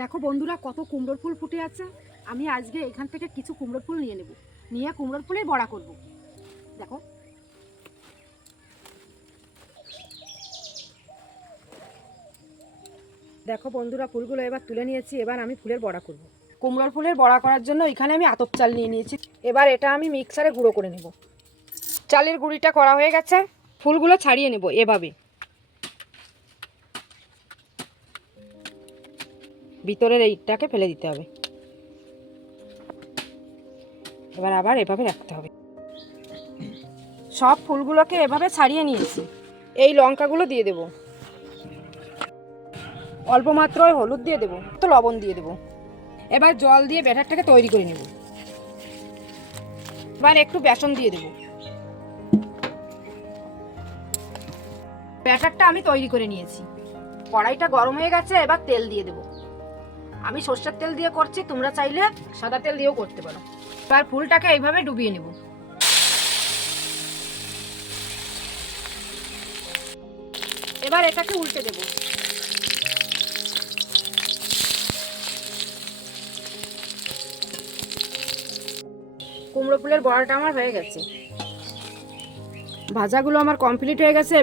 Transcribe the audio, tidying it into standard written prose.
দেখো বন্ধুরা, কত কুমড়োর ফুল ফুটে আছে। আমি আজকে এখান থেকে কিছু কুমড়োর ফুল নিয়ে নেব, নিয়ে কুমড়োর ফুলের বড়া করব। দেখো দেখো বন্ধুরা, ফুলগুলো এবার তুলে নিয়েছি। এবার আমি ফুলের বড়া করব। কুমড়োর ফুলের বড়া করার জন্য এখানে আমি আতপ চাল নিয়ে নিয়েছি। এবার এটা আমি মিক্সারে গুঁড়ো করে নেব। চালের গুঁড়িটা করা হয়ে গেছে। ফুলগুলো ছাড়িয়ে নেব এভাবে। ভিতরের এইটাকে ফেলে দিতে হবে। এবার আবার এভাবে রাখতে হবে। সব ফুলগুলোকে এভাবে ছাড়িয়ে নিয়েছি। এই লঙ্কাগুলো দিয়ে দেব, অল্প মাত্রায় হলুদ দিয়ে দেবো, তো লবণ দিয়ে দেবো। এবার জল দিয়ে ব্যাটারটাকে তৈরি করে নেব। এবার একটু বেসন দিয়ে দেব। ব্যাটারটা আমি তৈরি করে নিয়েছি। কড়াইটা গরম হয়ে গেছে, এবার তেল দিয়ে দেব। আমি সর্ষের তেল দিয়ে করছি, তোমরা চাইলে সাদা তেল দিয়েও করতে পারো। এবার ফুলটাকে এইভাবে ডুবিয়ে নেব। এবার এটাকে উল্টে দেব। কুমড়ো ফুলের বড়াটা আমার হয়ে গেছে। ভাজাগুলো আমার কমপ্লিট হয়ে গেছে।